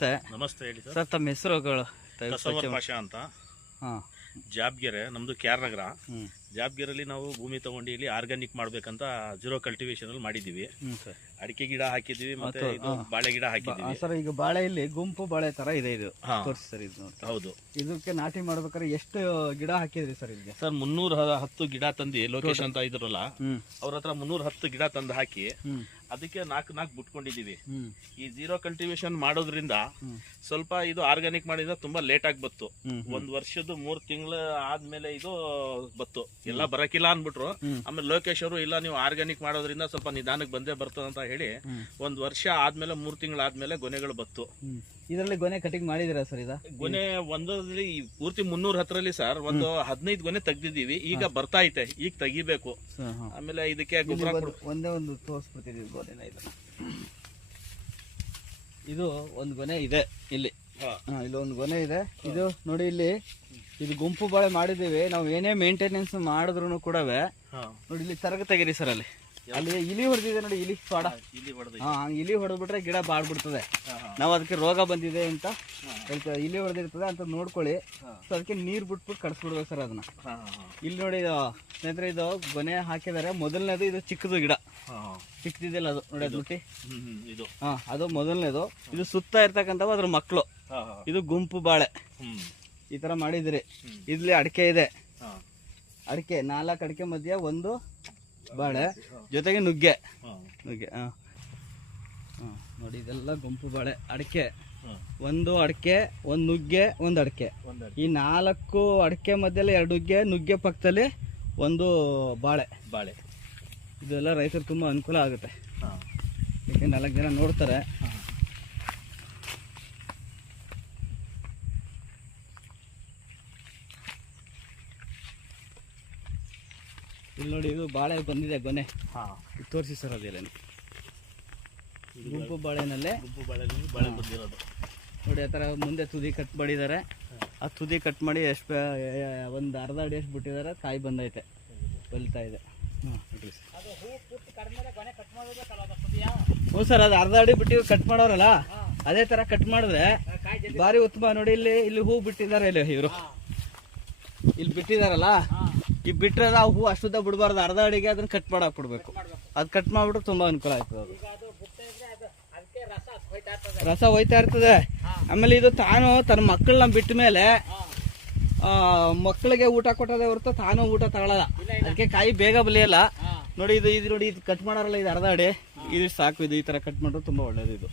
ನಮಸ್ತೆ. ನಮಸ್ತೆ, ಹೇಳಿ ಸರ್. ಸರ್ ತಮ್ಮ ಹೆಸರುಗಳು? ಕಸವರ್ ಪಾಷಾ ಅಂತ. ಹಾಂ, ಜಾಬ್ಗೆರೆ ನಮ್ದು ಕ್ಯಾರ್ ನಗರ. ಜಾಬ್ಗೆರಲ್ಲಿ ನಾವು ಭೂಮಿ ತಗೊಂಡು ಇಲ್ಲಿ ಆರ್ಗಾನಿಕ್ ಮಾಡ್ಬೇಕಂತ ಜೀರೋ ಕಲ್ಟಿವೇಶನ್ ಅಲ್ಲಿ ಮಾಡಿದೀವಿ. ಸರ್ ಅಡಿಕೆ ಗಿಡ ಹಾಕಿದೀವಿ, ಮತ್ತೆ ಇದು ಬಾಳೆ ಗಿಡ ಹಾಕಿದೀವಿ. ಸರ್ ಈಗ ಬಾಳೆ ಇಲ್ಲಿ ಗುಂಪು ಬಾಳೆ ತರ ಇದೆ, ಇದು ತೋರಿಸಿ ಸರ್. ಇದು ನೋಡಿ. ಹೌದು. ಇದಕ್ಕೆ ನಾಟಿ ಮಾಡ್ಬೇಕಾದ್ರೆ ಎಷ್ಟು ಗಿಡ ಹಾಕಿದ್ರಿ ಸರ್? ಇಲ್ಲಿ ಸರ್ 310 ಗಿಡ ತಂದು ಲೋಕೇಶ್ ಅಂತ ಇದ್ರಲ್ಲ, ಅವ್ರ ಹತ್ರ 310 ಗಿಡ ತಂದು ಹಾಕಿ ಅದಕ್ಕೆ 4 ಬಿಟ್ಕೊಂಡಿದೀವಿ. ಈ ಜೀರೋ ಕಲ್ಟಿವೇಶನ್ ಮಾಡೋದ್ರಿಂದ ಸ್ವಲ್ಪ ಇದು ಆರ್ಗಾನಿಕ್ ಮಾಡಿದ್ರೆ ತುಂಬಾ ಲೇಟ್ ಆಗಿ ಬತ್ತು. 1 ವರ್ಷದ 3 ತಿಂಗಳು ಆದ್ಮೇಲೆ ಇದು ಬತ್ತು. ಎಲ್ಲ ಬರಕಿಲ್ಲ ಅನ್ಬಿಟ್ರು. ಆಮೇಲೆ ಲೋಕೇಶ್ ಅವರು ಇಲ್ಲ, ನೀವು ಆರ್ಗಾನಿಕ್ ಮಾಡೋದ್ರಿಂದ ಸ್ವಲ್ಪ ನಿಧಾನಕ್ಕೆ ಬಂದೇ ಬರ್ತದ ಅಂತ ಹೇಳಿ 1 ವರ್ಷ ಆದ್ಮೇಲೆ 3 ತಿಂಗಳು ಆದ್ಮೇಲೆ ಗೊನೆಗಳು ಬತ್ತು. ಇದರಲ್ಲಿ ಗೊನೆ ಕಟಿಂಗ್ ಮಾಡಿದಿರಾ ಸರ್? ಇದ ಗೊನೆ ಒಂದರಲ್ಲಿ ಪೂರ್ತಿ 310ರಲ್ಲಿ ಸರ್ ಒಂದು 15 ಗೊನೆ ತೆಗ್ದಿದೀವಿ. ಈಗ ಬರ್ತಾ ಐತೆ, ಈಗ ತೆಗಿಬೇಕು. ಆಮೇಲೆ ಇದಕ್ಕೆ ಗೊಬ್ಬರ ಒಂದೇ ಒಂದು ತೋರಿಸ್ಬಿಡ್ತೀವಿ ಗೊನೆನ. ಇದು ಒಂದು ಗೊನೆ ಇದೆ ಇಲ್ಲಿ. ಇಲ್ಲಿ ಒಂದು ಗೊನೆ ಇದೆ. ಇದು ನೋಡಿ, ಇಲ್ಲಿ ಇದು ಗುಂಪು ಬಾಳೆ ಮಾಡಿದೀವಿ ನಾವು. ಏನೇ ಮೇಂಟೆನೆನ್ಸ್ ಮಾಡಿದ್ರು ಕೂಡ ನೋಡಿ ಇಲ್ಲಿ ತರಗ ತೆಗೀರಿ ಸರ್. ಅಲ್ಲಿ ಇಲಿ ಹೊಡೆದಿದೆ ನೋಡಿ, ಇಲಿ ಪಾಡ. ಇಲಿ ಹೊಡೆದ್ಬಿಟ್ರೆ ಗಿಡ ಬಾಡ್ಬಿಡ್ತದೆ. ನಾವು ಅದಕ್ಕೆ ರೋಗ ಬಂದಿದೆ ಅಂತ ಹೇಳ್ತೇವೆ. ಇಲಿ ಹೊಡೆದಿರ್ತದೆ ಅಂತ ನೋಡ್ಕೊಳ್ಳಿ. ಸೊ ಅದಕ್ಕೆ ನೀರ್ ಬಿಟ್ಬಿಟ್ಟು ಕಡಿಸ್ಬಿಡ್ಬೇಕು ಸರ್ ಅದನ್ನ. ಇಲ್ಲಿ ನೋಡಿ ಸ್ನೇಹಿತರೆ, ಇದು ಗೊನೆ ಹಾಕಿದ್ದಾರೆ. ಮೊದಲನೇದು ಇದು ಚಿಕ್ಕದು ಗಿಡ, ಚಿಕ್ಕದಿದೆಯಲ್ಲ ಅದು ನೋಡಿ, ಅದು ಮುಟ್ಟಿ. ಅದು ಮೊದಲನೇದು. ಇದು ಸುತ್ತ ಇರ್ತಕ್ಕಂಥವು ಅದ್ರ ಮಕ್ಕಳು. ಇದು ಗುಂಪು ಬಾಳೆ ಈ ತರ ಮಾಡಿದ್ರಿ. ಇಲ್ಲಿ ಅಡಿಕೆ ಇದೆ. ಅಡಿಕೆ 4 ಅಡಿಕೆ ಮಧ್ಯೆ ಒಂದು ಬಾಳೆ, ಜೊತೆಗೆ ನುಗ್ಗೆ. ನೋಡಿ, ಇದೆಲ್ಲ ಗುಂಪು ಬಾಳೆ. ಅಡಿಕೆ, ಒಂದು ಅಡಿಕೆ, ಒಂದು ನುಗ್ಗೆ, ಒಂದು ಅಡಿಕೆ. ಈ 4 ಅಡಿಕೆ ಮಧ್ಯದಲ್ಲಿ 2 ನುಗ್ಗೆ ಪಕ್ಕದಲ್ಲಿ ಒಂದು ಬಾಳೆ. ಇದೆಲ್ಲ ರೈತರು ತುಂಬಾ ಅನುಕೂಲ ಆಗುತ್ತೆ. ಯಾಕೆ 4 ಜನ ನೋಡ್ತಾರೆ. ಇಲ್ಲಿ ನೋಡಿ, ಇದು ಬಾಳೆ ಬಂದಿದೆ ಗೊನೆ. ತೋರಿಸಿ ಸರ್. ಅದೇನು ಗುಂಪು ಬಾಳೆನಲ್ಲೇ ಬಾಳೆ ಬಂದಿರೋದು ನೋಡಿ. ಆ ಥರ ಮುಂದೆ ತುದಿ ಕಟ್ ಮಾಡಿದ್ದಾರೆ. ಆ ತುದಿ ಕಟ್ ಮಾಡಿ ಎಷ್ಟು ಒಂದು ಅರ್ಧ ಅಡಿ ಎಷ್ಟು ಬಿಟ್ಟಿದ್ದಾರೆ. ಕಾಯಿ ಬಂದೈತೆ, ಬಲಿತಾ ಇದೆ. ಹ್ಞೂ ಸರ್, ಅದು ಅರ್ಧ ಅಡಿ ಬಿಟ್ಟು ಕಟ್ ಮಾಡೋರಲ್ಲ, ಅದೇ ಥರ ಕಟ್ ಮಾಡಿದ್ರೆ ಭಾರಿ ಉತ್ತಮ. ನೋಡಿ, ಇಲ್ಲಿ ಹೂ ಬಿಟ್ಟಿದ್ದಾರೆ. ಇವರು ಇಲ್ಲಿ ಬಿಟ್ಟಿದಾರಲ್ಲ, ಈ ಬಿಟ್ರೆ ಆ ಹೂ ಅಷ್ಟುದ್ದ ಬಿಡಬಾರ್ದು. ಅರ್ಧ ಅಡಿಗೆ ಅದನ್ನ ಕಟ್ ಮಾಡಕ್ ಬಿಡ್ಬೇಕು. ಅದು ಕಟ್ ಮಾಡ್ಬಿಟ್ರೆ ತುಂಬಾ ಅನುಕೂಲ ಆಯ್ತದೆ. ಅದು ರಸ ಹೋಯ್ತಾ ಇರ್ತದೆ. ಆಮೇಲೆ ಇದು ತಾನು ತನ್ನ ಮಕ್ಕಳನ್ನ ಬಿಟ್ಟ ಮೇಲೆ ಮಕ್ಕಳಿಗೆ ಊಟ ಕೊಟ್ಟದೆ ಹೊರತು ತಾನು ಊಟ ತಗೊಳ್ಳಲ್ಲ. ಅದಕ್ಕೆ ಕಾಯಿ ಬೇಗ ಬಲಿಯಲ್ಲ. ನೋಡಿ, ಇದು ನೋಡಿ, ಇದು ಕಟ್ ಮಾಡಾರಲ್ಲ, ಇದು ಅರ್ಧ ಅಡಿ, ಇದು ಸಾಕು. ಇದು ಈ ತರ ಕಟ್ ಮಾಡಿದ್ರೆ ತುಂಬಾ ಒಳ್ಳೇದು. ಇದು